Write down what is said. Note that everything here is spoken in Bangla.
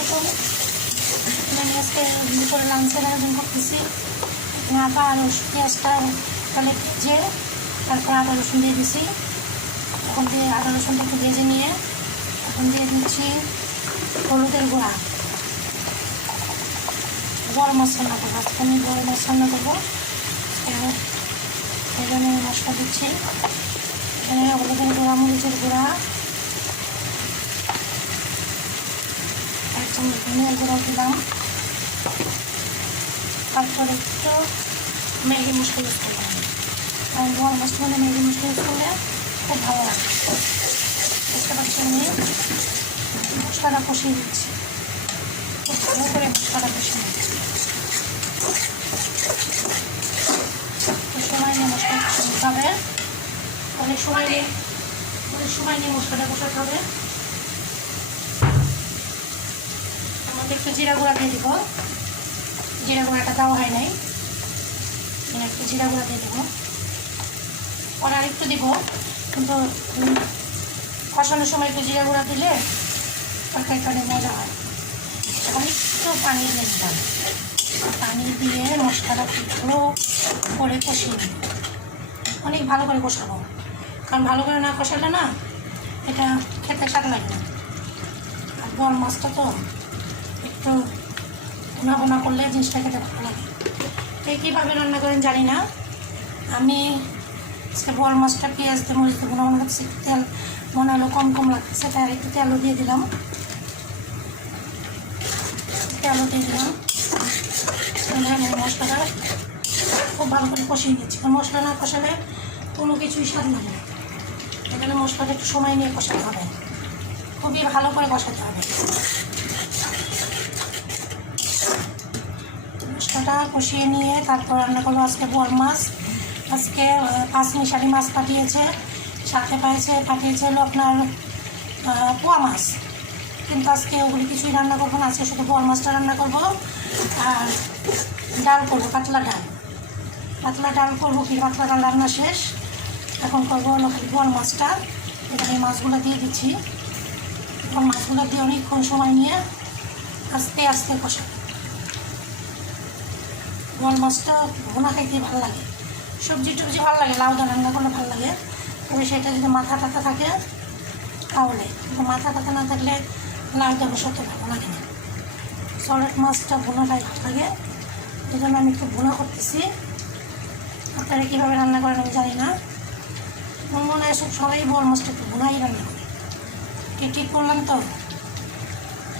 আলাইকুম। আমি আজকে দুপুরে লাঞ্চের আয়োজন করতেছি। আদা আর পেঁয়াজটা তাহলে ভেজে তারপর আদা রসুন দিয়ে দিছি। এখন দিয়ে আদা রসুনটা একটু ভেজে নিয়ে এখন দিয়ে দিচ্ছি হলুদের গুঁড়া। বড় মাছ রান্না করবো, আজকে আমি বড় মাছ রান্না করবো। এই জন্য মশলা দিচ্ছি। এখানে হলুদের গুঁড়া, মরিচের গুঁড়া, এক চামচ ধনিয়ার গুঁড়া দিলাম। তারপরে একটু ম্যাগি মশলা ইউজ করলাম, কারণ বড় মাছ মানে ম্যাগি মশলা ইউজ করলে খুব ভালো লাগে। বুঝতে পারছি আমি মশলাটা কষিয়ে দিচ্ছি, খুব ভালো করে মশলাটা কষিয়ে দিচ্ছি। সময় নিয়ে মশলা কষাতে হবে, অনেক সময় নিয়ে মশলাটা কষাতে হবে। আমাদের একটু জিরা গুঁড়া দিয়ে দিব। জিরা গুঁড়াটা দেওয়া হয় নাই, একটু জিরা গুঁড়া দিয়ে দেবো। পরে আর একটু দিব, কিন্তু কষানোর সময় একটু জিরা গুঁড়া দিলে তরকারিটা অনেক মজা হয়। এখন একটু পানি দিয়ে দিলাম, পানি দিয়ে মশলাটা খুব ভালো করে কষিয়ে দিই। অনেক ভালো করে কষাবো, কারণ ভালো করে না কষালে না এটা খেতে স্বাদ লাগে না। আর বড় মাছটা তো একটু ভুনা ভুনা করলে জিনিসটা খেতে ভালো লাগে। এই কীভাবে রান্না করেন জানি না। আমি আজকে বড় মাছটা পেঁয়াজ দিয়ে মরিচ দিয়ে ভুনা ভুনা করছি। তেল মনে হলো কম কম লাগতেছে, তাই একটু তেলও দিয়ে দিলাম। মশলাটা খুব ভালো করে কষিয়ে দিচ্ছি, কারণ মশলা না কষালে কোনো কিছুই স্বাদ লাগে না। এখানে মশলাটা একটু সময় নিয়ে কষাতে হবে, খুবই ভালো করে কষাতে হবে। মশলাটা কষিয়ে নিয়ে তারপর রান্না করবো আজকে বড় মাছ। আজকে 5 মিশালি মাছ পাঠিয়েছে, সাথে পাঠিয়েছে হলো আপনার পোয়া মাছ। কিন্তু আজকে ওগুলি কিছুই রান্না করবো না, আজকে শুধু বড় মাছটা রান্না করবো। আর ডাল করবো, পাতলা ডাল করবো। কি পাতলা ডাল রান্না শেষ, এখন করবো হলো খালি বড় মাছটা। এখানে মাছগুলো দিয়ে দিচ্ছি। এবং মাছগুলো দিয়ে অনেকক্ষণ সময় নিয়ে আস্তে আস্তে কষাবো। বড় মাছটা ভুনা খাইতে ভালো লাগে, সবজি টবজি ভালো লাগে, লাউ দা রান্না করলে ভালো লাগে। তবে সেটা যদি মাথা টাথা থাকে তাহলে, কিন্তু মাথা টাথা না থাকলে লাউ দা বসাতে ভালো লাগে না। সরেট মাছটা ভুনাটাই ভালো লাগে, এই জন্য আমি একটু ভুনা করতেছি। আপনারা কীভাবে রান্না করেন আমি জানি না। আমার মনে হয় সবাই বড় মাছটা একটু ভুনাই রান্না করে। ঠিক করলাম তো?